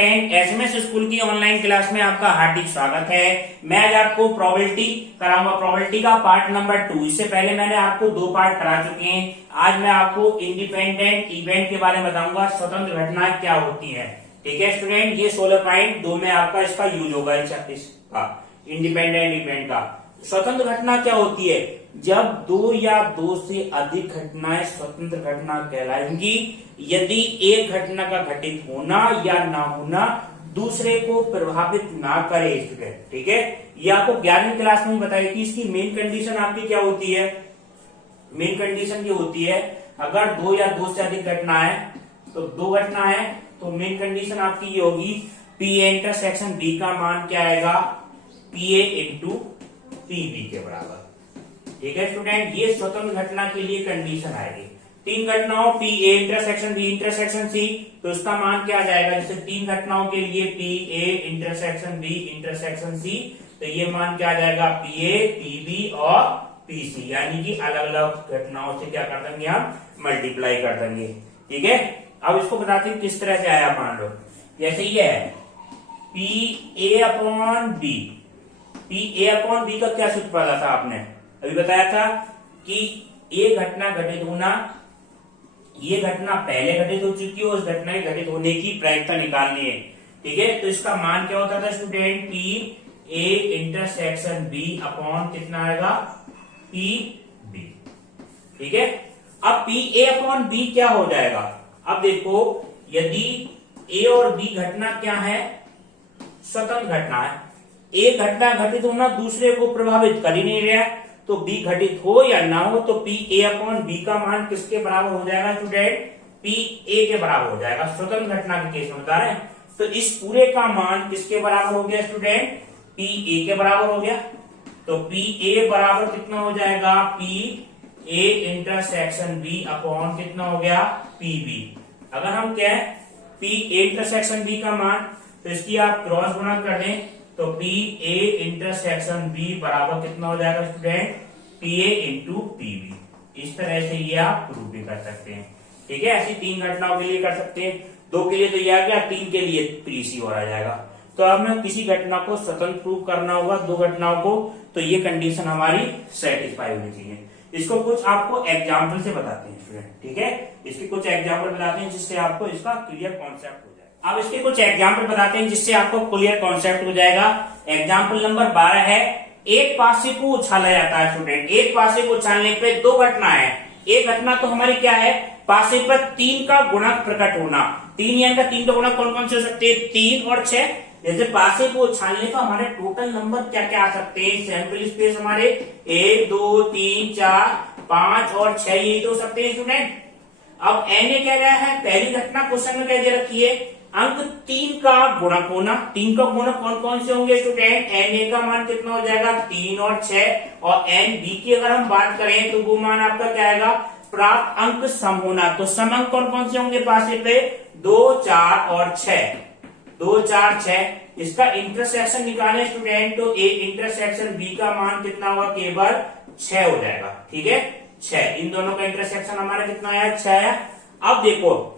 Student, SMS school की online class में आपका हार्दिक स्वागत है। मैं आज आपको प्रोबेबिलिटी कराऊंगा, प्रोबेबिलिटी का पार्ट नंबर 2। इससे पहले मैंने आपको 2 पार्ट करा चुके हैं। आज मैं आपको इंडिपेंडेंट इवेंट के बारे में बताऊंगा, स्वतंत्र घटनाएं क्या होती है। ठीक है स्टूडेंट, ये 16.2 में आपका इसका यूज होगा। इसका इंडिपेंडेंट इवेंट का स्वतंत्र घटना क्या होती है? जब 2 या 2 से अधिक घटनाएं स्वतंत्र घटना कहलाएंगी यदि एक घटना का घटित होना या ना होना दूसरे को प्रभावित ना करे स्टूडेंट। ठीक है, ये आपको 11वीं क्लास में बताई थी। इसकी मेन कंडीशन आपकी क्या होती है? मेन कंडीशन ये होती है, अगर 2 या 2 से अधिक घटना है तो 2 घटना है तो मेन कंडीशन आपकी ये होगी, पी ए इंटरसेक्शन बी का मान क्या आएगा? P A into P B के बराबर। ठीक है स्टूडेंट, ये स्वतंत्र घटना के लिए कंडीशन आएगी। 3 घटनाओं P A intersection B intersection C, तो इसका मान क्या आ जाएगा? जैसे 3 घटनाओं के लिए P A intersection B intersection C, तो ये मान क्या आ जाएगा? पी ए पी बी और पी सी, यानी कि अलग अलग घटनाओं से क्या कर देंगे? हम मल्टीप्लाई कर देंगे। ठीक है, अब इसको बताते हैं किस तरह से आया। मान लो जैसे ये है P A upon B. P A upon B का क्या सूत्र पढ़ा था आपने? अभी बताया था कि ये घटना घटित होना, ये घटना पहले घटित हो चुकी है, उस घटना के घटित होने की प्रायिकता निकालनी है। ठीक है, तो इसका मान क्या होता था student? P A intersection B upon कितना आएगा? P B. ठीक है, अब पी ए अपॉन बी क्या हो जाएगा? अब देखो, यदि ए और बी घटना क्या है? स्वतंत्र घटना है। एक घटना घटित होना दूसरे को प्रभावित कर ही नहीं रहा, तो बी घटित हो या ना हो तो पी ए अपॉन बी का मान किसके बराबर हो जाएगा स्टूडेंट? पी ए के बराबर हो जाएगा। स्वतंत्र घटना के केस में बता रहे हैं, तो इस पूरे का मान किसके बराबर हो गया स्टूडेंट? पी ए के बराबर हो गया। तो पी ए बराबर कितना हो जाएगा? P A intersection B upon कितना हो गया? P B. अगर हम कहें पी ए इंटरसेक्शन बी का मान, तो इसकी आप क्रॉस गुणा कर दें तो पी ए इंटरसेक्शन बी बराबर कितना हो जाएगा student? P A into P B. इस तरह से ये आप प्रूव भी कर सकते हैं। ठीक है, ऐसी 3 घटनाओं के लिए कर सकते हैं। 2 के लिए तो यह आ गया, 3 के लिए पीसी और आ जाएगा। तो हमें किसी घटना को स्वतंत्र प्रूव करना होगा, 2 घटनाओं को, तो ये कंडीशन हमारी सेटिस्फाई होनी चाहिए। इसको कुछ आपको एग्जाम्पल से बताते हैं स्टूडेंट। ठीक है, इसके कुछ एग्जाम्पल बताते हैं जिससे आपको इसका क्लियर कॉन्सेप्ट हो जाए। अब इसके कुछ एग्जाम्पल बताते हैं जिससे आपको क्लियर कॉन्सेप्ट हो जाएगा। एग्जाम्पल नंबर 12 है, एक पासे को उछाला जाता है स्टूडेंट। एक पासे को उछालने पे 2 घटना है। एक घटना तो हमारी क्या है? पासे पर 3 का गुणक प्रकट होना। 3 यानी का 3 का गुणक कौन कौन से हो सकते हैं? 3 और 6। जैसे पासे को उछालने पर हमारे टोटल नंबर क्या क्या आ सकते हैं? सैंपल स्पेस हमारे 1 2 3 4 5 और 6 यही तो हो सकते हैं स्टूडेंट। अब एन ए कह रहा है, पहली घटना क्वेश्चन में कह दे रखी है अंक 3 का गुणक होना। 3 का गुणक कौन कौन से होंगे स्टूडेंट? एन ए का मान कितना हो जाएगा? 3 और 6। और एन बी की अगर हम बात करें तो वो मान आपका क्या आएगा? प्राप्त अंक सम होना। तो सम अंक कौन कौन से होंगे पासे पे? 2 4 और 6। 2 4 6। इसका इंटरसेक्शन निकालें स्टूडेंट, तो ए इंटरसेक्शन बी का मान कितना होगा? केवल 6 हो जाएगा। ठीक है, 6। इन दोनों का इंटरसेक्शन हमारा कितना आया? 6 है। अब देखो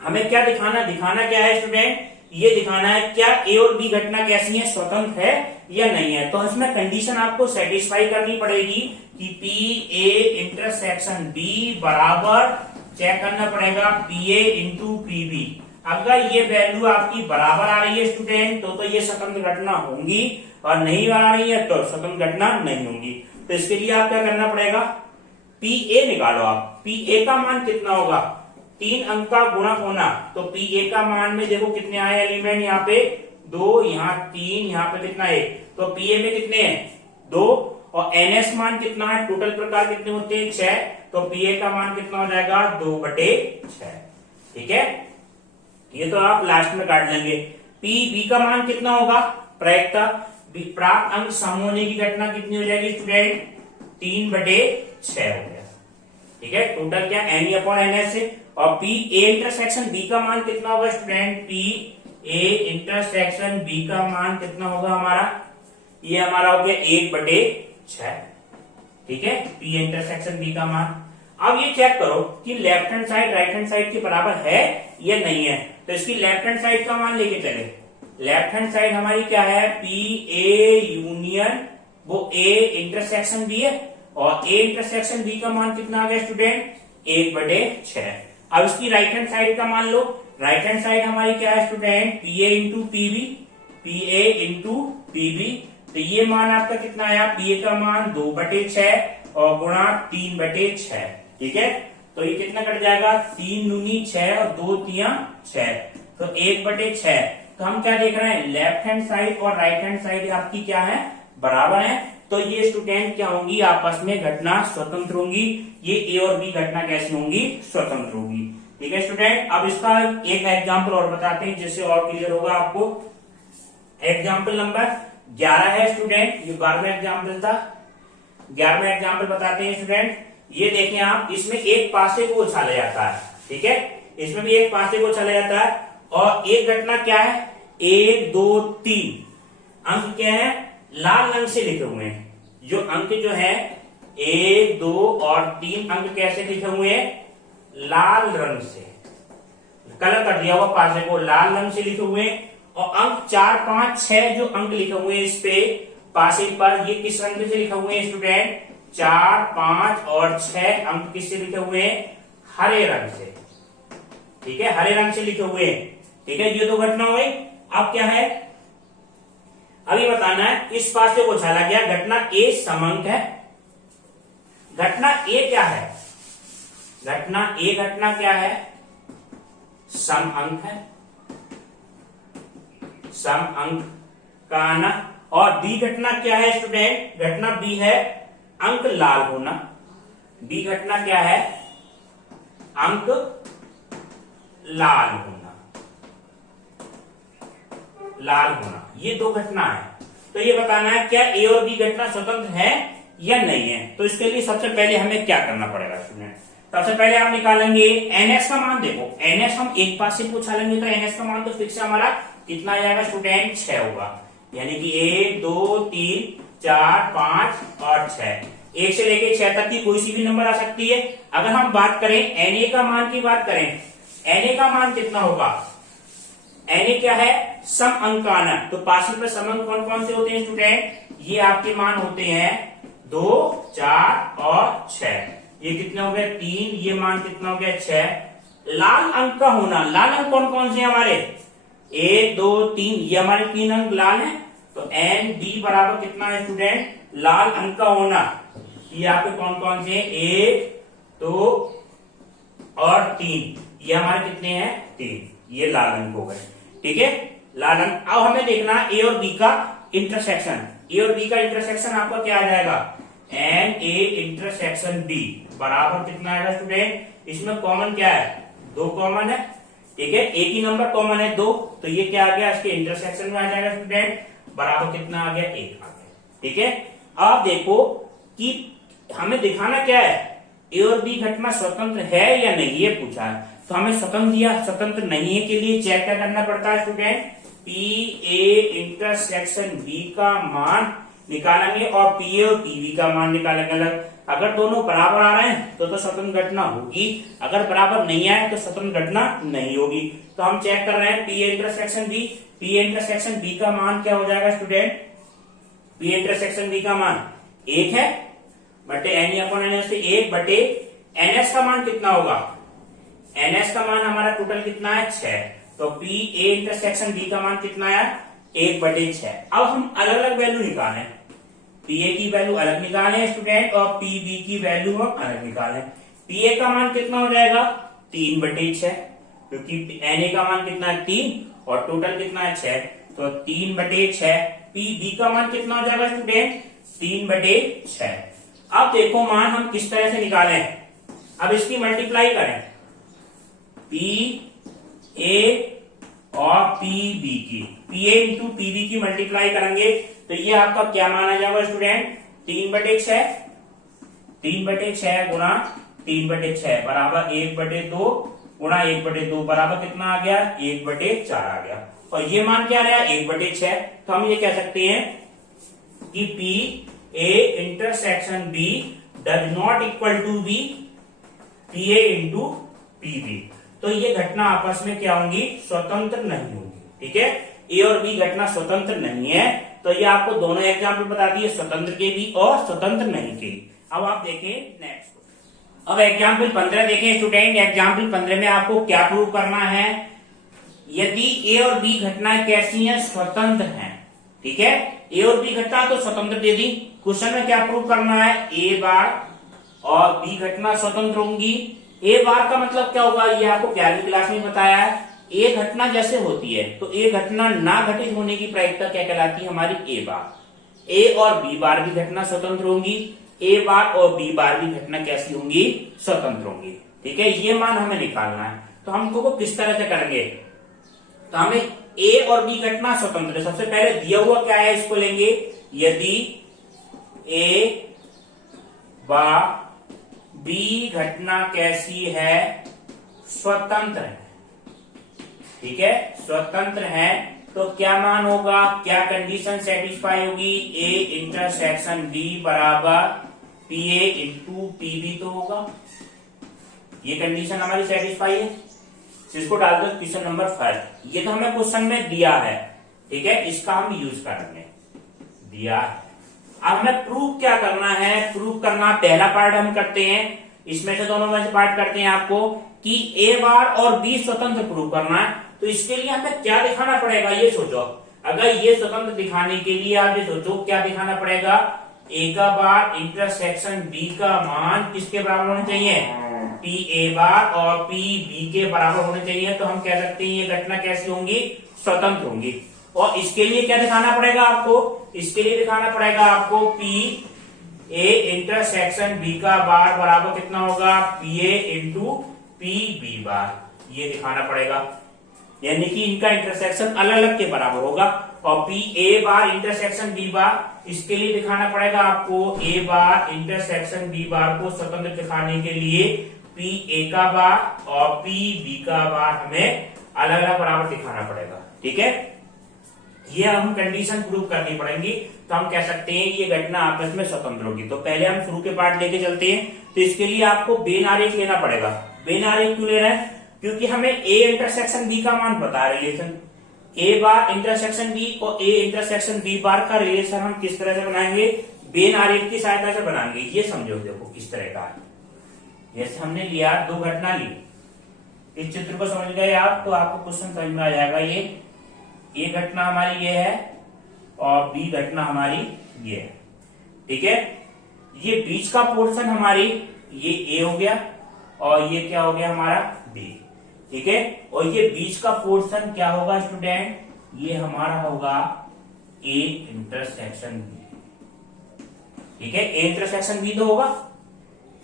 हमें क्या दिखाना क्या है स्टूडेंट? ये दिखाना है क्या ए और बी घटना कैसी है, स्वतंत्र है या नहीं है। तो इसमें कंडीशन आपको सेटिस्फाई करनी पड़ेगी कि पी ए इंटरसेक्शन बी बराबर, चेक करना पड़ेगा, P A into P B. अगर ये वैल्यू आपकी बराबर आ रही है स्टूडेंट तो ये स्वतंत्र घटना होंगी, और नहीं आ रही है तो स्वतंत्र घटना नहीं होंगी। तो इसके लिए आप क्या करना पड़ेगा? पी ए निकालो आप। पी ए का मान कितना होगा? 3 अंक का गुणक होना। तो पी ए का मान में देखो कितने आए एलिमेंट? यहाँ पे 2, यहाँ 3, यहाँ पे कितना है? तो पी ए में कितने हैं? 2। और एनएस मान कितना है? टोटल प्रकार कितने होते हैं? 6। तो पी ए का मान कितना हो जाएगा? 2/6। ठीक है, ये तो आप लास्ट में काट लेंगे। पी बी का मान कितना होगा? प्रायिकता प्राप्त अंक सम होने की घटना कितनी हो जाएगी स्टूडेंट? 3/6 हो गया। ठीक है, टोटल क्या? एन अपॉन एन एस से। और पी ए इंटरसेक्शन बी का मान कितना होगा student? P A intersection B का मान कितना होगा हमारा? ये हमारा हो गया 1/6। ठीक है, पी ए इंटरसेक्शन बी का मान। अब ये चेक करो कि left hand side right hand side के बराबर है या नहीं है। तो इसकी लेफ्ट हैंड साइड का मान लेके चले। लेफ्ट हैंड साइड हमारी क्या है, पी ए यूनियन वो ए इंटरसेक्शन बी है, और ए इंटरसेक्शन बी का मान कितना आ गया स्टूडेंट, 1/6। अब इसकी राइट हैंड साइड का मान लो। राइट हैंड साइड हमारी क्या है student, P A into P B, P A into P B. तो ये मान आपका कितना आया, पी ए का मान 2/6 और गुणा 3/6। ठीक है, तो ये कितना कट जाएगा, 3 दूनी 6 और 2 तिया 6, तो 1/6। तो हम क्या देख रहे हैं, लेफ्ट हैंड साइड और राइट हैंड साइड आपकी क्या है, बराबर है। तो ये स्टूडेंट क्या होंगी, आपस में घटना स्वतंत्र होंगी। ये ए और बी घटना कैसी होंगी, स्वतंत्र होगी। ठीक है स्टूडेंट, अब इसका एक एग्जाम्पल और बताते हैं जिससे और क्लियर होगा आपको। एग्जाम्पल नंबर 11 है स्टूडेंट, ये 12वां एग्जाम्पल था। 11वां एग्जाम्पल बताते हैं स्टूडेंट। ये देखें आप, इसमें एक पासे को उछाला जाता है। ठीक है, इसमें भी एक पासे को उछाला जाता है, और एक घटना क्या है, 1 2 3 अंक क्या है, लाल रंग से लिखे हुए हैं। जो अंक जो है 1 2 और 3 अंक कैसे लिखे हुए हैं, लाल रंग से कलर कर दिया हुआ पासे को, लाल रंग से लिखे हुए हैं। और अंक 4 5 6 जो अंक लिखे हुए हैं इस पे पासे पर, ये किस रंग से लिखे हुए हैं स्टूडेंट, 4 5 और 6 अंक किससे लिखे हुए हैं, हरे रंग से। ठीक है, हरे रंग से लिखे हुए हैं। ठीक है, ये दो घटना हुई। अब क्या है, अभी बताना है, इस पासे को उछाला गया, घटना ए समअंक है। घटना ए क्या है, घटना क्या है, सम अंक है, सम अंक का आना। और बी घटना क्या है स्टूडेंट, घटना बी है अंक लाल होना। बी घटना क्या है, अंक लाल होना, लाल होना। ये दो घटना है। तो ये बताना है क्या ए और बी घटना स्वतंत्र है या नहीं है। तो इसके लिए सबसे पहले हमें क्या करना पड़ेगा स्टूडेंट, सबसे पहले आप निकालेंगे एनएस का मान। देखो एनएस हम एक पास से पूछालेंगे तो एनएस का मान तो फिक्स है हमारा, कितना आ जाएगा स्टूडेंट, 6 होगा। यानी कि 1 2 3 4 5 और 6, 1 से लेके 6 तक की कोई सी भी नंबर आ सकती है। अगर हम बात करें एनए का मान की बात करें, एनए का मान कितना होगा, एनए क्या है, सम अंक का आना। तो पार्शियल पे सम अंक कौन कौन से होते हैं स्टूडेंट, ये आपके मान होते हैं 2 4 और 6। ये कितने हो गए, 3, ये मान कितना हो गया, 6। लाल अंक का होना, लाल अंक कौन कौन से हमारे, 1 2 3, ये हमारे 3 अंक लाल हैं। तो एन डी बराबर कितना है स्टूडेंट, लाल अंक का होना। ये आपके कौन कौन से, 1 2 और 3, ये हमारे कितने हैं, 3, ये लाल अंक हो गए। ठीक है, लाल अंक। अब हमें देखना ए और बी का इंटरसेक्शन। ए और बी का इंटरसेक्शन आपका क्या आ जाएगा, एन ए इंटरसेक्शन बी बराबर कितना आएगा स्टूडेंट, इसमें कॉमन क्या है, 2 कॉमन है। ठीक है, एक ही नंबर कॉमन है 2, तो ये क्या आ गया, इसके इंटरसेक्शन में आ जाएगा स्टूडेंट, बराबर कितना आ गया, 1 आ गया। ठीक है, अब देखो कि हमें दिखाना क्या है, ए और बी घटना स्वतंत्र है या नहीं, ये पूछा है। तो हमें स्वतंत्र या स्वतंत्र नहीं है के लिए चेक क्या करना पड़ता है student, P A intersection B का मान निकालेंगे और पी ए और पीबी का मान निकालेंगे अलग। अगर दोनों बराबर आ रहे हैं तो स्वतंत्र घटना होगी, अगर बराबर नहीं आए तो स्वतंत्र घटना नहीं होगी। तो हम चेक कर रहे हैं P A intersection B, P A intersection B का मान क्या हो जाएगा student, P A intersection B का मान 1 है बटे एन अपॉन एन से 1 बटे एनएस का मान कितना होगा, एनएस का मान हमारा टोटल कितना है, 6। तो पी ए इंटरसेक्शन बी का मान कितना है, 1/6। अब हम अलग अलग वैल्यू निकालें, पी ए की वैल्यू अलग निकालें स्टूडेंट और पी बी की वैल्यू हम अलग निकालें। पी ए का मान कितना हो जाएगा, 3/6, क्योंकि एन ए का मान कितना है 3 और टोटल कितना है 6, तो 3/6। पी बी का मान कितना हो जाएगा स्टूडेंट, 3/6। अब देखो मान हम किस तरह से निकालें, अब इसकी मल्टीप्लाई करें, पी ए और पी बी की, P A into P B की मल्टीप्लाई करेंगे तो ये आपका क्या माना जाएगा स्टूडेंट, 3/6, 3/6 गुणा 3/6 बराबर 1/2 गुणा 1/2 बराबर कितना आ गया, 1/4 आ गया। और ये मान क्या रहा, 1/6। तो हम ये कह सकते हैं कि P A intersection B does not equal to B P A into P B. तो ये घटना आपस में क्या होंगी, स्वतंत्र नहीं होंगी। ठीक है, ए और बी घटना स्वतंत्र नहीं है, तो ये आपको दोनों एग्जाम्पल बताती है, स्वतंत्र के भी और स्वतंत्र नहीं के। अब आप देखें नेक्स्ट। अब एग्जाम्पल 15 देखें स्टूडेंट। एग्जाम्पल 15 में आपको क्या प्रूव करना है, यदि ए और बी घटनाएं कैसी हैं, स्वतंत्र हैं। ठीक है, ए और बी घटना तो स्वतंत्र दे दी। क्वेश्चन में क्या प्रूव करना है, ए बार और बी घटना स्वतंत्र होंगी। ए बार का मतलब क्या होगा, ये आपको 11वीं क्लास में बताया है। ए घटना जैसे होती है तो ए घटना ना घटित होने की प्रायिकता क्या कहलाती है, हमारी ए बार। ए और बी बार भी घटना स्वतंत्र होंगी, ए बार और बी बार भी घटना कैसी होंगी, स्वतंत्र होंगी। ठीक है, ये मान हमें निकालना है। तो हमको किस तरह से करेंगे, तो हमें ए और बी घटना स्वतंत्र, सबसे पहले दिया हुआ क्या है इसको लेंगे, यदि ए बार बी घटना कैसी है, स्वतंत्र है। ठीक है, स्वतंत्र है तो क्या मान होगा, क्या कंडीशन सेटिस्फाई होगी, ए इंटरसेक्शन बी बराबर P A into P B तो होगा। ये कंडीशन हमारी सेटिस्फाई है। इसको डाल दो क्वेश्चन नंबर 1। ये तो हमें क्वेश्चन में दिया है। ठीक है, इसका हम यूज करेंगे, दिया है। अब हमें प्रूफ क्या करना है, प्रूफ करना पहला पार्ट हम करते हैं, इसमें से दोनों में से पार्ट करते हैं आपको कि ए बार और बी स्वतंत्र प्रूफ करना है। तो इसके लिए हमें क्या दिखाना पड़ेगा, ये सोचो। अगर ये स्वतंत्र दिखाने के लिए आप ये सोचो क्या दिखाना पड़ेगा, ए का बार इंटरसेक्शन बी का मान किसके बराबर होने चाहिए, पी ए बार और पी बी के बराबर होने चाहिए। तो हम कह सकते हैं ये घटना कैसी होंगी, स्वतंत्र होंगी। और इसके लिए क्या दिखाना पड़ेगा आपको, इसके लिए दिखाना पड़ेगा आपको पी ए इंटरसेक्शन बी का बार बराबर कितना होगा, P A into P B bar, ये दिखाना पड़ेगा। यानी कि इनका इंटरसेक्शन अलग अलग के बराबर होगा। और P A bar intersection B bar, इसके लिए दिखाना पड़ेगा आपको ए बार इंटरसेक्शन बी बार को स्वतंत्र दिखाने के लिए पी ए का बार और पी बी का बार हमें अलग अलग बराबर दिखाना पड़ेगा। ठीक है, ये हम कंडीशन प्रूव करनी पड़ेगी। तो हम कह सकते हैं ये घटना आपस में स्वतंत्र होगी। तो पहले हम शुरू के पार्ट लेके चलते हैं। तो इसके लिए आपको बेन आरेख लेना पड़ेगा। बेन आरेख क्यों ले रहे हैं, क्योंकि हमें ए इंटरसेक्शन बी का मान पता है, रिलेशन ए बार इंटरसेक्शन बी और ए इंटरसेक्शन बी बार का रिलेशन हम किस तरह से बनाएंगे, बेन आरेख की सहायता से बनाएंगे। ये समझो, देखो किस तरह का है। जैसे हमने लिया दो घटना ली, इस चित्र को समझ गए आप तो आपको क्वेश्चन समझ में आ जाएगा। ये ए घटना हमारी ये है और बी घटना हमारी ये है। ठीक है, ये बीच का पोर्शन हमारी ये ए हो गया और ये क्या हो गया हमारा बी। ठीक है, और ये बीच का पोर्शन क्या होगा स्टूडेंट, ये हमारा होगा ए इंटरसेक्शन बी। ठीक है, ए इंटरसेक्शन बी तो होगा,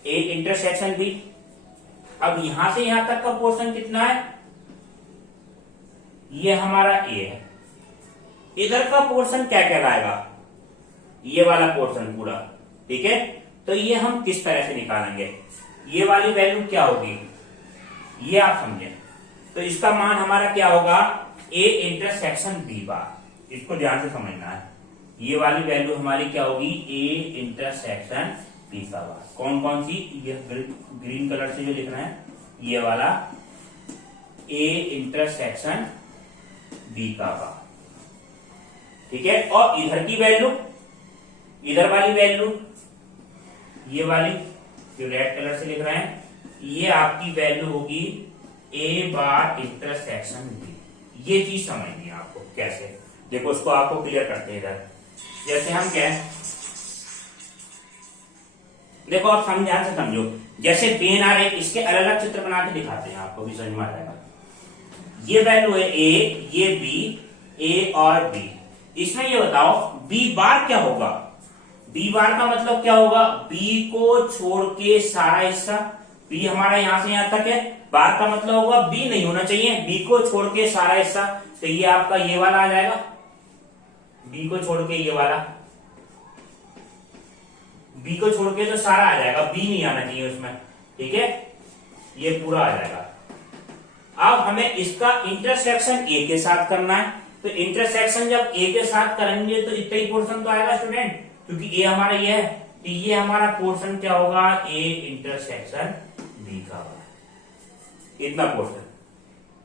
ए इंटरसेक्शन बी। अब यहां से यहां तक का पोर्शन कितना है, ये हमारा ए है। इधर का पोर्शन क्या कहलाएगा, ये वाला पोर्शन पूरा। ठीक है, तो ये हम किस तरह से निकालेंगे, ये वाली वैल्यू क्या होगी, ये आप समझें। तो इसका मान हमारा क्या होगा, ए इंटरसेक्शन बी बार। इसको ध्यान से समझना है। ये वाली वैल्यू हमारी क्या होगी, ए इंटरसेक्शन बी का बार। कौन कौन सी, ये ग्रीन कलर से जो लिख रहे हैं ये वाला ए इंटरसेक्शन बी का बार। ठीक है, और इधर की वैल्यू, इधर वाली वैल्यू, ये वाली जो रेड कलर से लिख रहे हैं, ये आपकी वैल्यू होगी ए बार इंटरसेक्शन बी। ये चीज समझनी है आपको कैसे, देखो उसको आपको क्लियर करते हैं इधर। जैसे हम कहें, देखो आप ध्यान से समझो, जैसे बेन आरेख, इसके अलग अलग चित्र बना के दिखाते हैं, आपको भी समझ में आ जाएगा। ये वैल्यू है ए, ये बी, ए और बी। इसमें ये बताओ बी बार क्या होगा, बी बार का मतलब क्या होगा, बी को छोड़ के सारा हिस्सा। बी हमारा यहां से यहां तक है, बार का मतलब होगा बी नहीं होना चाहिए, बी को छोड़ के सारा हिस्सा। तो ये आपका ये वाला आ जाएगा, बी को छोड़ के ये वाला, बी को छोड़ के तो सारा आ जाएगा, बी नहीं आना चाहिए उसमें। ठीक है, ये पूरा आ जाएगा। अब हमें इसका इंटरसेक्शन ए के साथ करना है। तो इंटरसेक्शन जब ए के साथ करेंगे तो इतना ही पोर्शन तो आएगा स्टूडेंट, क्योंकि ए हमारा ये है। तो ये हमारा पोर्शन क्या होगा, ए इंटरसेक्शन बी का होगा। इतना पोर्शन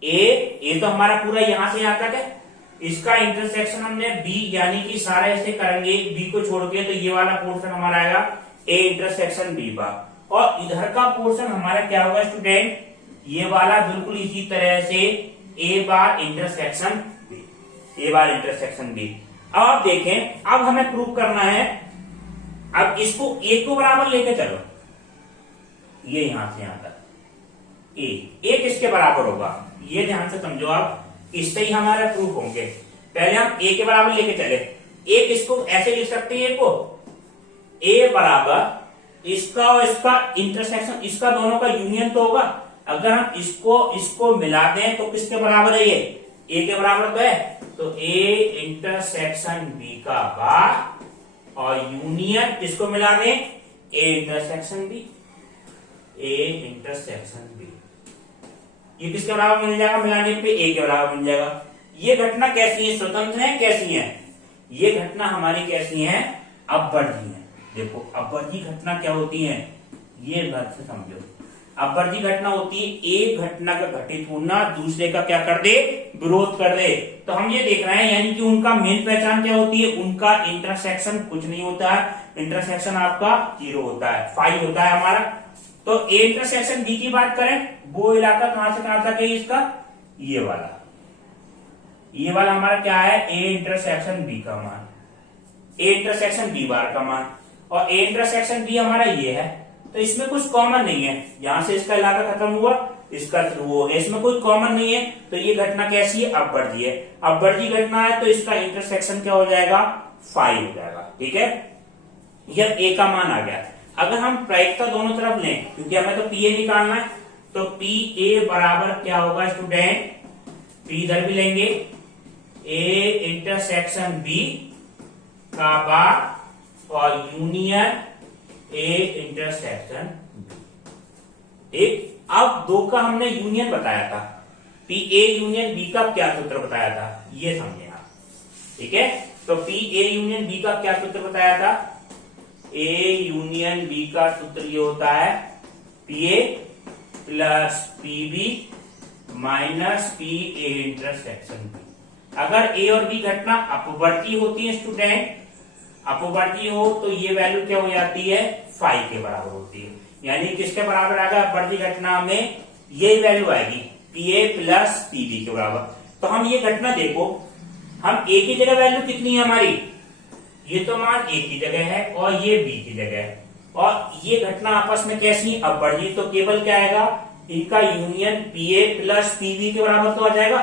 ए तो हमारा पूरा यहां से यहां तक है, इसका इंटरसेक्शन हमने बी यानी कि सारा ऐसे करेंगे बी को छोड़ के, तो ये वाला पोर्शन हमारा आएगा ए इंटरसेक्शन बी बार, और इधर का पोर्शन हमारा क्या होगा स्टूडेंट, ये वाला बिल्कुल इसी तरह से ए bar intersection B, A bar intersection B. अब आप देखें, अब हमें प्रूव करना है, अब इसको ए को बराबर लेके चलो, ये यहां से यहां तक ए किसके बराबर होगा, ये ध्यान से समझो आप, इससे ही हमारे प्रूफ होंगे। पहले हम ए के बराबर लेके चले, ए किसको ऐसे लिख सकते हैं, ए को ए बराबर इसका और इसका इंटरसेक्शन, इसका दोनों का यूनियन तो होगा, अगर हम इसको मिला दें तो किसके बराबर है, ये ए के बराबर तो है, तो ए इंटरसेक्शन बी का बार और यूनियन किसको मिला दें, A intersection B, A intersection B, ये किसके बराबर मिल जाएगा, मिलाने पे ए के बराबर मिल जाएगा। ये घटना कैसी है, स्वतंत्र है कैसी है, ये घटना हमारी कैसी है, अपवर्ती है। देखो अपवर्ती घटना क्या होती है, ये बात से समझो, अपवर्ती घटना होती है एक घटना का घटित होना दूसरे का क्या कर दे, विरोध कर दे। तो हम ये देख रहे हैं, यानी कि उनका मेन पहचान क्या होती है, उनका इंटरसेक्शन कुछ नहीं होता है, इंटरसेक्शन आपका 0 होता है, 5 होता है हमारा। तो ए इंटरसेक्शन बी की बात करें, वो इलाका कहां से कहां तक है इसका, ये वाला हमारा क्या है, ए इंटरसेक्शन बी का मान, ए इंटरसेक्शन बी बार का मान, और ए इंटरसेक्शन बी हमारा ये है, तो इसमें कुछ कॉमन नहीं है, यहां से इसका इलाका खत्म हुआ, इसका शुरू हो गया, इसमें कोई कॉमन नहीं है, तो ये घटना कैसी है, अपवर्ती है। अपवर्ती घटना है तो इसका इंटरसेक्शन क्या हो जाएगा, 5 हो जाएगा, ठीक है, यह ए का मान आ गया। अगर हम प्रायिकता दोनों तरफ लें, क्योंकि हमें तो पी ए निकालना है, तो पी ए बराबर क्या होगा स्टूडेंट, पी इधर भी लेंगे, ए इंटरसेक्शन बी का बार और यूनियन ए इंटरसेक्शन बी। अब दो का हमने यूनियन बताया था, पी ए यूनियन बी का क्या सूत्र बताया था, ये समझे आप, ठीक है। तो पी ए यूनियन बी का क्या सूत्र बताया था, ए यूनियन बी का सूत्र ये होता है P A plus P B minus P A intersection B. अगर ए और बी घटना अपवर्ती होती है स्टूडेंट, अपवर्ती हो तो ये वैल्यू क्या हो जाती है, 5 के बराबर होती है, यानी किसके बराबर आएगा, अपवर्ती घटना में ये वैल्यू आएगी P A plus P B के बराबर। तो हम ये घटना देखो, हम ए की जगह वैल्यू कितनी है हमारी, ये तो मान ए की जगह है और ये बी की जगह है, और ये घटना आपस में कैसी अपवर्ती, तो केवल क्या आएगा, इनका union P A plus P B के बराबर तो आ जाएगा।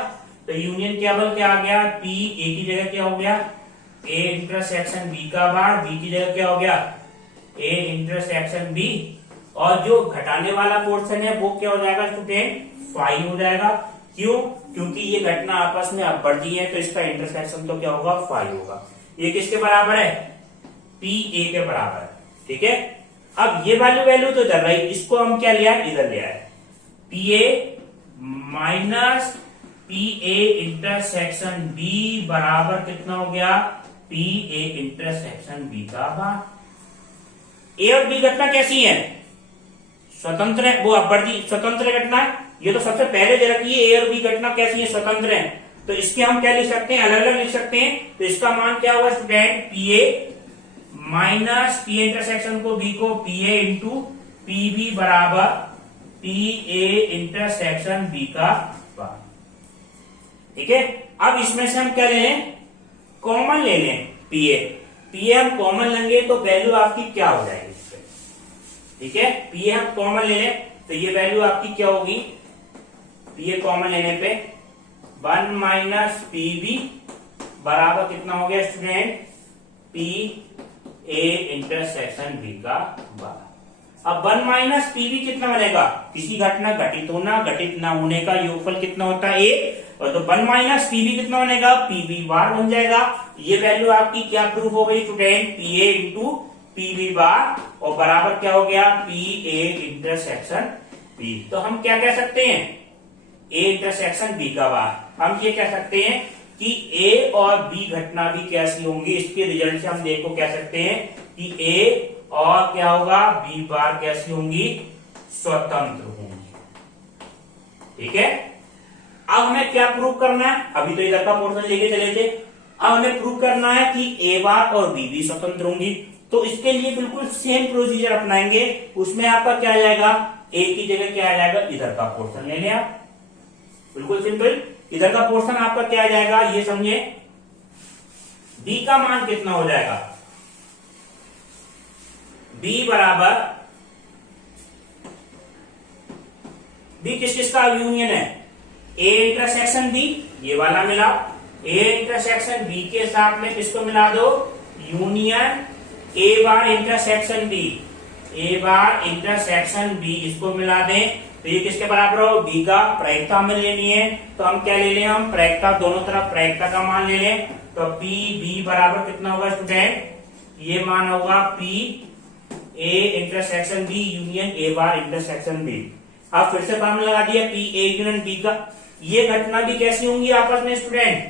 तो यूनियन केवल क्या आ गया, पी ए की जगह क्या हो गया, ए इंटरसेक्शन बी का बार, बी की जगह क्या हो गया, ए इंटरसेक्शन बी, और जो घटाने वाला पोर्शन है वो क्या हो जाएगा स्टूडेंट, 5 हो जाएगा। क्यों, क्योंकि ये घटना आपस में अपवर्ती है, तो इसका इंटरसेक्शन तो क्या होगा, 5 होगा। ये किसके बराबर है, पी ए के बराबर, ठीक है। अब ये वैल्यू तो इधर रही, इसको हम क्या लिया, इधर लिया है, P A minus P A intersection B बराबर कितना हो गया, पी ए इंटरसेक्शन बी का बार। ए और बी घटना कैसी है, स्वतंत्र है, वो अपवर्ती स्वतंत्र घटना है, ये तो सबसे पहले दे रखी है, ए और बी घटना कैसी है, स्वतंत्र है, तो इसके हम क्या लिख सकते हैं, अलग अलग लिख सकते हैं। तो इसका मान क्या होगा student, P A minus P intersection को बी को P A into P B बराबर पी ए इंटरसेक्शन बी का बार, ठीक है। अब इसमें से हम क्या ले लें, कॉमन ले लें, पी ए हम कॉमन लेंगे तो वैल्यू आपकी क्या हो जाएगी, ठीक है। पी ए हम कॉमन ले लें तो ये वैल्यू आपकी क्या होगी, पी ए कॉमन लेने पे 1 माइनस पी बी बराबर कितना हो गया student, P A intersection B का बार। अब 1 माइनस पी बी कितना बनेगा, किसी घटना घटित होना घटित ना होने का योगफल कितना होता है, ए, और तो 1 माइनस पी बी कितना बनेगा, पी बी बार बन जाएगा। ये वैल्यू आपकी क्या प्रूफ हो गई student, P A into P B bar, और बराबर क्या हो गया, पी ए इंटरसेक्शन बी। तो हम क्या कह सकते हैं, ए इंटरसेक्शन बी का बार, हम ये कह सकते हैं कि ए और बी घटना भी कैसी होंगी, इसके रिजल्ट से हम देखो कह सकते हैं कि ए और क्या होगा, बी बार कैसी होंगी, स्वतंत्र होंगी, ठीक है। अब हमें क्या प्रूव करना है, अभी तो इधर का पोर्शन लेके चले थे, अब हमें प्रूव करना है कि ए बार और बी भी स्वतंत्र होंगी। तो इसके लिए बिल्कुल सेम प्रोसीजर अपनाएंगे। उसमें आपका क्या आ जाएगा, ए की जगह क्या आ जाएगा, इधर का पोर्शन ले लें आप, बिल्कुल सिंपल। इधर का पोर्शन आपका क्या आ जाएगा, ये समझे, बी का मान कितना हो जाएगा, बी बराबर, बी किस किस का यूनियन है, ए इंटरसेक्शन बी, ये वाला मिला, ए इंटरसेक्शन बी के साथ में किसको मिला दो, union A bar intersection B, A bar intersection B, इसको मिला दें तो ये किसके बराबर हो, बी का प्रायिकता हमें लेनी है। तो हम क्या ले लें, हम प्रायिकता, दोनों तरफ प्रायिकता का मान ले लें। तो पी बी बराबर कितना होगा स्टूडेंट, ये मान होगा P A intersection B union A bar intersection B. अब फिर से फॉर्मूला लगा दिया, पी ए यूनियन बी का। ये घटना भी कैसी होंगी आपस में स्टूडेंट,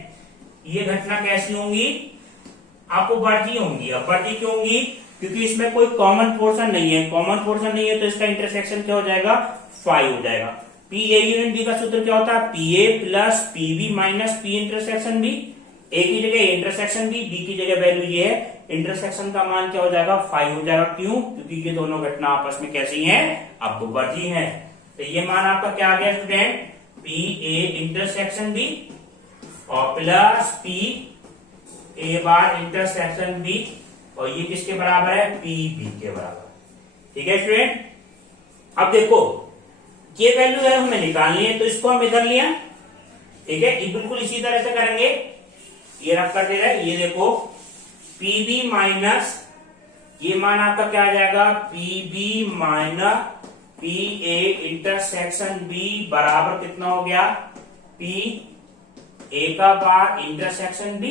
ये घटना कैसी होंगी, आपको बढ़ती होंगी। अब बढ़ती क्यों होंगी, क्योंकि इसमें कोई कॉमन पोर्शन नहीं है, कॉमन पोर्शन नहीं है तो इसका इंटरसेक्शन क्या हो जाएगा, 5 हो जाएगा। पी ए यूनियन बी का सूत्र क्या होता है, P A plus P B minus P intersection B. A की जगह इंटरसेक्शन बी, बी की जगह वैल्यू ये है, इंटरसेक्शन का मान क्या हो जाएगा, 5 हो जाएगा। क्यों, क्योंकि ये दोनों घटना आपस में कैसी हैं, अबूबर्जी हैं। तो ये मान आपका क्या आ गया student, P A intersection B और plus P A bar intersection B, और ये किसके बराबर है, पी बी के बराबर। ठीक है स्टूडेंट। अब देखो ये वैल्यू है हमें निकालनी है, तो इसको हम इधर लिया, ठीक है, ये बिल्कुल इसी तरह से करेंगे। ये रख कर दे रहा है, ये देखो पी बी माइनस, ये मान आपका क्या आ जाएगा, P B minus P A intersection B बराबर कितना हो गया, पी ए का bar intersection B.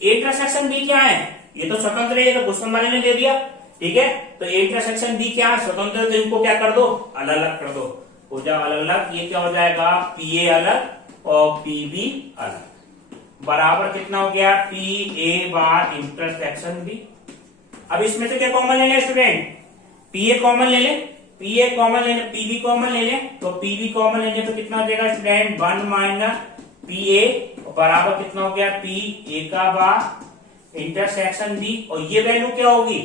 Intersection B क्या है, ये तो स्वतंत्र है, ये तो क्वेश्चन वाले ने दे दिया, ठीक है। तो इंटरसेक्शन बी क्या है, स्वतंत्र, तो इनको क्या कर दो, अलग अलग कर दो, हो जाए अलग अलग। ये क्या हो जाएगा, पी ए अलग और पी बी अलग, बराबर कितना हो गया, P A bar intersection B. अब इसमें से क्या कॉमन ले लें स्टूडेंट, पी ए कॉमन ले लें, पी ए कॉमन लेने, पी बी कॉमन ले लें, तो पी बी कॉमन लेंगे तो कितना हो जाएगा स्टूडेंट, 1 माइनस पी ए बराबर कितना हो गया, पी ए का बार इंटरसेक्शन बी, और ये वैल्यू क्या होगी,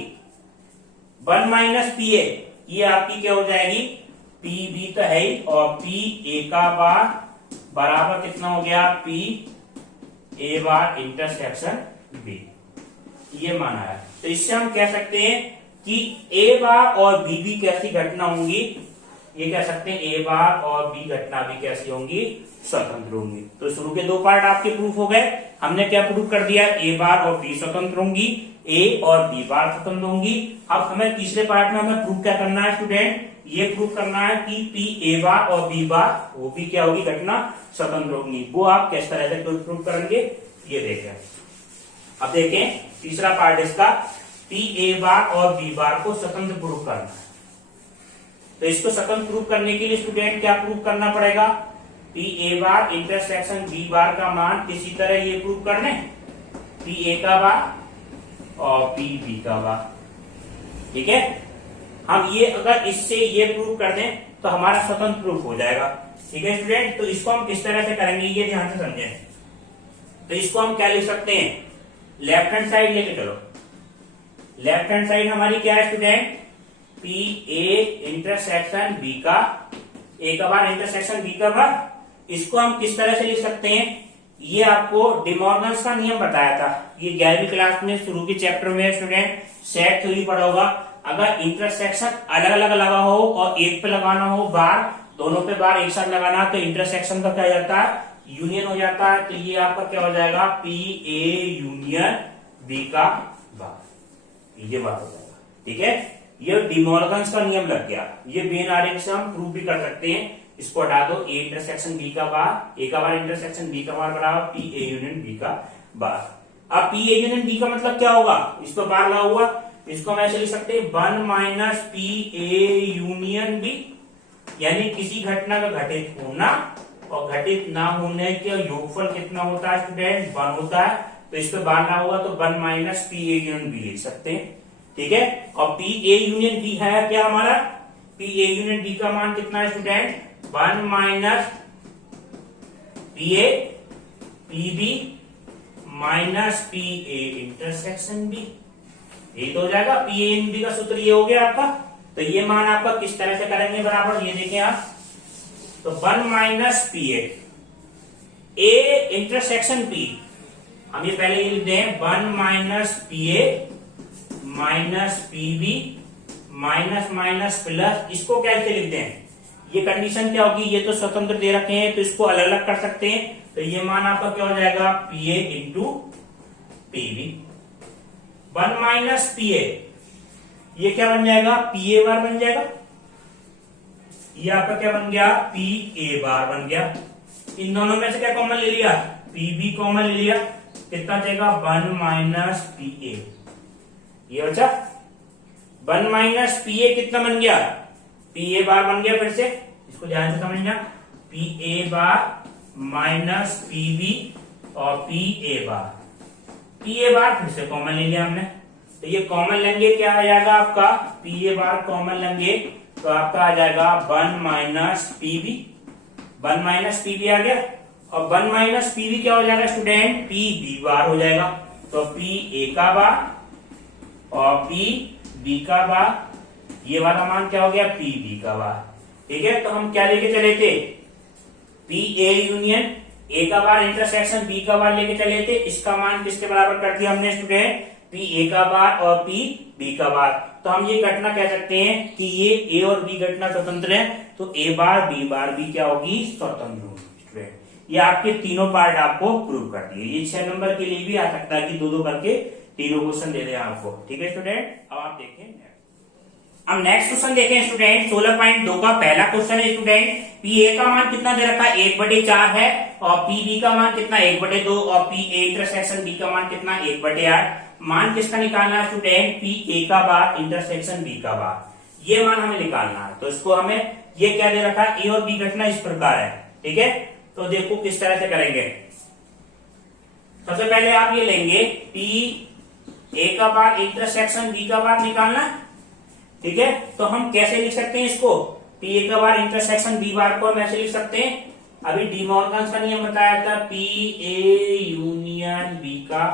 1 माइनस पी ए, ये आपकी क्या हो जाएगी, पी बी तो है ही, और पी ए का बार बराबर कितना हो गया, P A bar intersection B, ये माना है। तो इससे हम कह सकते हैं कि ए बार और बी भी कैसी घटना होंगी, ये कह सकते हैं ए बार और बी घटना भी कैसी होंगी, स्वतंत्र होंगी। तो शुरू के 2 पार्ट आपके प्रूफ हो गए। हमने क्या प्रूफ कर दिया, ए बार और बी स्वतंत्र होंगी, ए और बी बार स्वतंत्र होंगी। अब हमें तीसरे पार्ट में हमें प्रूफ क्या करना है स्टूडेंट, ये प्रूफ करना है कि पी ए बार और बी बार वो भी क्या होगी, घटना स्वतंत्र होगी। वो आप किस तरह से प्रूफ करेंगे, ये देखें। अब देखें तीसरा पार्ट इसका, पी ए बार और बी बार को स्वतंत्र प्रूफ करना है। तो इसको स्वतंत्र प्रूफ करने के लिए स्टूडेंट क्या प्रूफ करना पड़ेगा, P A bar intersection B bar का मान किसी तरह ये प्रूफ करने, पी ए का बार और पी बी का बार, ठीक है। हम ये अगर इससे ये प्रूफ कर दें तो हमारा स्वतंत्र प्रूफ हो जाएगा, ठीक है स्टूडेंट। तो इसको हम किस तरह से करेंगे, ये ध्यान से समझें। तो इसको हम क्या लिख सकते हैं, लेफ्ट हैंड साइड लेके चलो। लेफ्ट हैंड साइड हमारी क्या है student, P A intersection B का, ए का बार इंटरसेक्शन बी का बार। इसको हम किस तरह से लिख सकते हैं, ये आपको डिमॉर्गन्स का नियम बताया था, ये 11वीं क्लास में शुरू के चैप्टर में स्टूडेंट सेट थ्योरी पढ़ा होगा। अगर इंटरसेक्शन अलग अलग लगा हो और एक पे लगाना हो बार, दोनों पे बार एक साथ लगाना, तो इंटरसेक्शन का क्या हो जाता है, यूनियन हो जाता है। तो ये आपका क्या हो जाएगा, पी ए यूनियन बी का बार, ये बात हो जाएगा, ठीक है। ये डिमॉर्गन्स का नियम लग गया। ये बेन आरेख से हम प्रूव भी कर सकते हैं। इसको हटा दो, ए इंटरसेक्शन बी का बार, ए का बार इंटरसेक्शन बी का बार बराबर पी ए यूनियन बी का बार। अब पी ए यूनियन बी का मतलब क्या होगा, इस पर बार लगा हुआ, इसको हम ऐसे लिख सकते हैं 1 minus P A union B, यानी किसी घटना का घटित होना और घटित ना होने के योगफल कितना होता है स्टूडेंट, 1 होता है। तो इस पर बार ना होगा तो 1 minus P A union B लिख सकते हैं, ठीक है। और पी ए यूनियन बी है क्या हमारा, पी ए यूनियन बी का मान कितना है student, 1 minus P A P B minus P A intersection B, ये तो हो जाएगा। पी ए इन बी का सूत्र ये हो गया आपका। तो ये मान आपका किस तरह से करेंगे बराबर, ये देखें आप। तो 1 minus P A intersection P, हम ये पहले ये लिखते हैं 1 minus P A minus P B minus minus plus, इसको कैसे लिखते हैं, ये कंडीशन क्या होगी, ये तो स्वतंत्र दे रखे हैं तो इसको अलग अलग कर सकते हैं। तो ये मान आपका क्या हो जाएगा, P A into P B. 1 minus P A, ये क्या बन जाएगा, पी ए बार बन जाएगा। ये आपका क्या बन गया, पी ए बार बन गया। इन दोनों में से क्या कॉमन ले लिया, पी बी कॉमन ले लिया, कितना जाएगा 1 माइनस पी ए। ये बचा 1 माइनस पी ए कितना बन गया, पी ए बार बन गया। फिर से इसको ध्यान से समझना, P A bar minus P B और P A bar, P A bar फिर से कॉमन ले लिया हमने। तो ये कॉमन लेंगे क्या आ जाएगा आपका, पी ए बार कॉमन लेंगे तो आपका आ जाएगा 1 minus P B, 1 minus P B आ गया। और 1 माइनस पी बी क्या हो जाएगा स्टूडेंट, पी बी बार हो जाएगा। तो पी ए का बार और पी बी का बार, ये वाला मान क्या हो गया, पी बी का बार। ठीक है, तो हम क्या लेके चले थे, पी ए यूनियन ए का बार इंटरसेक्शन बी का बार लेके चले थे। इसका मान किसके बराबर कर दिया हमने स्टूडेंट, पी ए का बार और पी बी का बार। तो हम ये घटना कह सकते हैं कि ये ए और बी घटना स्वतंत्र है, तो ए बार भी क्या होगी, स्वतंत्र होगी स्टूडेंट। ये आपके तीनों पार्ट आपको प्रूव कर दिए। ये 6 नंबर के लिए भी आ सकता है कि 2-2 करके तीनों क्वेश्चन दे दें आपको। ठीक है स्टूडेंट, अब आप देखें अब नेक्स्ट क्वेश्चन देखें स्टूडेंट। 16.2 का पहला क्वेश्चन है स्टूडेंट, पी ए का मान कितना दे रखा है, 1/4 है, और पी बी का मान कितना 1/2, और पी ए इंटरसेक्शन बी का मान कितना 1/8। मान किसका निकालना है स्टूडेंट, पी ए का बार इंटरसेक्शन बी का बार, ये मान हमें निकालना है। तो इसको हमें ये क्या दे रखा है, ए और बी घटना इस प्रकार है। ठीक है, तो देखो किस तरह से करेंगे। सबसे पहले आप ये लेंगे पी ए का बार इंटरसेक्शन बी का बार निकालना। ठीक है, तो हम कैसे लिख सकते हैं इसको, पी ए का बार इंटरसेक्शन बी बार को हम ऐसे लिख सकते हैं, अभी डी मॉर्गन का नियम बताया था, पी ए यूनियन बी का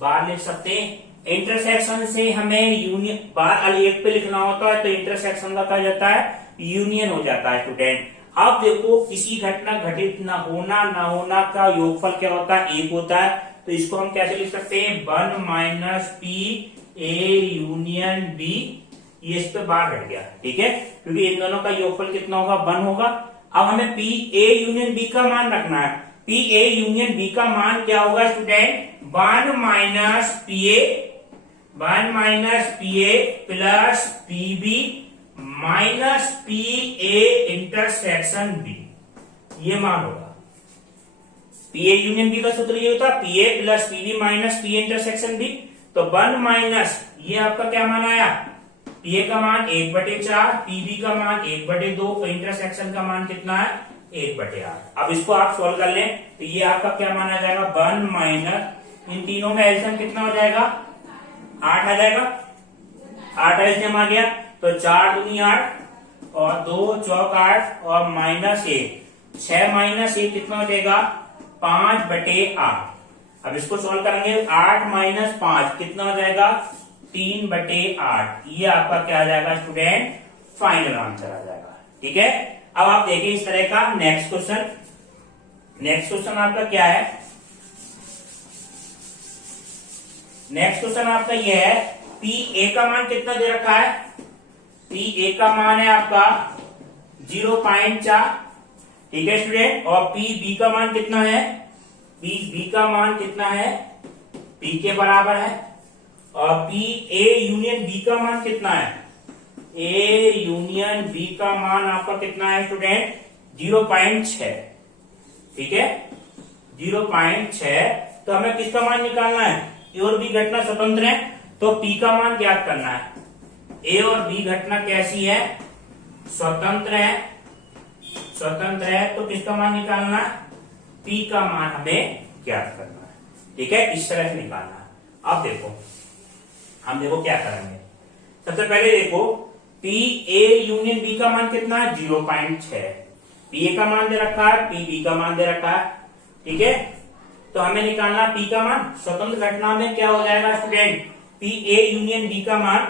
बार लिख सकते हैं। इंटरसेक्शन से हमें यूनियन बार एक पे लिखना होता है, तो इंटरसेक्शन का कहा जाता है यूनियन हो जाता है स्टूडेंट। अब देखो किसी घटना घटित न होना का योगफल क्या होता है, 1 होता है। तो इसको हम कैसे लिख सकते हैं, 1 minus P A union B, ये इस पे बार घट गया। ठीक है, क्योंकि इन दोनों का योगफल कितना होगा, 1 होगा। अब हमें पी ए यूनियन बी का मान रखना है। पी ए यूनियन बी का मान क्या होगा student, 1 minus P A plus P B minus P A intersection B, ये मान होगा। पी ए यूनियन बी का सूत्र ये होता है, P A plus P B minus P A intersection B. तो 1 माइनस ये आपका क्या मान आया, पी ए का मान 1/4, पी बी का मान 1/2, इंटरसेक्शन का मान कितना है 1/8। अब इसको आप सोल्व कर लें तो ये आपका क्या मान आ जाएगा, 1 माइनस इन तीनों में एलसीएम कितना हो जाएगा, 8 आ जाएगा। 8 एलसीएम आ गया तो 4 दूनी 8 और 2 चौक 8 और -1, 6 माइनस 1 कितना हो जाएगा, 5/8। अब इसको सोल्व करेंगे, 8 माइनस 5 कितना हो जाएगा, 3/8। ये आपका क्या आ जाएगा स्टूडेंट, फाइनल आंसर आ जाएगा। ठीक है, अब आप देखिए इस तरह का नेक्स्ट क्वेश्चन। नेक्स्ट क्वेश्चन आपका क्या है, नेक्स्ट क्वेश्चन आपका ये है, पी ए का मान कितना दे रखा है, पी ए का मान है आपका 0.4। ठीक है स्टूडेंट, और पी बी का मान कितना है, पी बी का मान कितना है, पी के बराबर है। और पी ए यूनियन बी का मान कितना है, ए यूनियन बी का मान आपका कितना है स्टूडेंट, 0.6। ठीक है, 0.6। तो हमें किसका मान निकालना है, ए और बी घटना स्वतंत्र है, तो पी का मान ज्ञात करना है। ए और बी घटना कैसी है, स्वतंत्र है, स्वतंत्र है, तो किसका मान निकालना है, पी का मान हमें ज्ञात करना है। ठीक है, इस तरह से निकालना है। अब देखो हम क्या करेंगे, सबसे पहले देखो पी ए यूनियन बी का मान कितना है, 0.6। पी ए का मान दे रखा है, पी बी का मान दे रखा है। ठीक है, तो हमें निकालना पी का मान। स्वतंत्र घटना में क्या हो जाएगा student, P A union B का मान।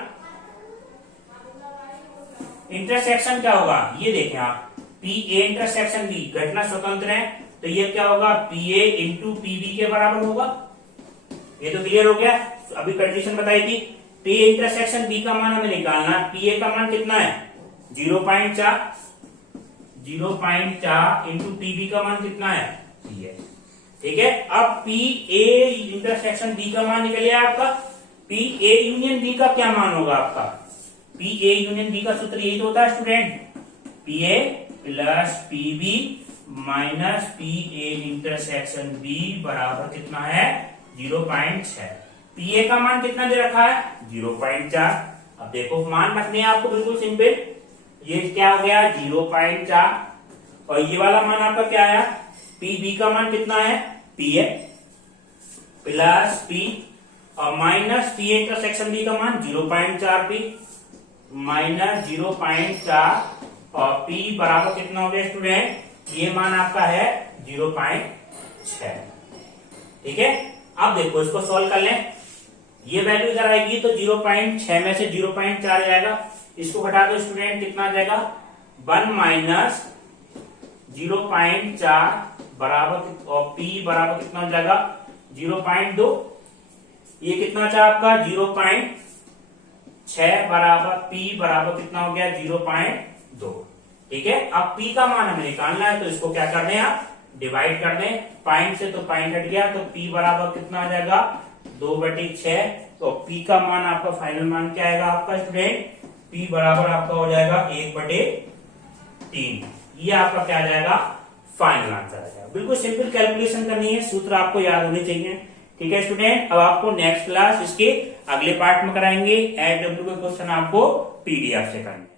इंटरसेक्शन क्या होगा, ये देखें आप, पी ए इंटरसेक्शन बी, घटना स्वतंत्र है, तो ये क्या होगा, P A into P B के बराबर होगा। ये तो क्लियर हो गया। अभी कंडीशन बताई थी, पी ए इंटरसेक्शन बी का मान हमें निकालना। पी ए का मान कितना है, 0.4, 0.4 इंटू पी बी का मान कितना है, 3 है। ठीक है, अब पी ए इंटरसेक्शन बी का मान निकल गया आपका। पी ए यूनियन बी का क्या मान होगा आपका, पी ए यूनियन बी का सूत्र यही तो होता है student, P A plus P B minus P A intersection B बराबर कितना है, 0.6। पी ए का मान कितना दे रखा है, 0.4। अब देखो मान रखने हैं आपको, बिल्कुल सिंपल। ये क्या हो गया, 0.4, और ये वाला मान आपका क्या आया, पी बी का मान कितना है, पी ए प्लस पी और minus P A intersection B का मान 0.4 पी माइनस 0.4 और पी बराबर कितना हो गया स्टूडेंट, ये मान आपका है 0.6। ठीक है, अब देखो इसको सॉल्व कर लें। ये वैल्यू इधर आएगी तो 0.6 में से 0.4 जाएगा, इसको घटा दो स्टूडेंट, कितना आ जाएगा, 1 माइनस 0.4 बराबर, और पी बराबर कितना हो जाएगा, 0.2। ये कितना था आपका, 0.6 बराबर पी बराबर कितना हो गया, 0.2। ठीक है, अब पी का मान हमें निकालना है, तो इसको क्या कर दें आप, डिवाइड कर दें। पॉइंट से तो पॉइंट हट गया, तो पी बराबर कितना आ जाएगा, 2/6। तो पी का मान आपका फाइनल मान क्या आएगा आपका स्टूडेंट, पी बराबर आपका हो जाएगा 1/3। ये आपका क्या आ जाएगा, फाइनल आंसर आ जाएगा। बिल्कुल सिंपल कैलकुलेशन करनी है, सूत्र आपको याद होने चाहिए। ठीक है स्टूडेंट, अब आपको नेक्स्ट क्लास इसके अगले पार्ट में कराएंगे। एडब्ल्यू के क्वेश्चन आपको पीडीएफ से करेंगे।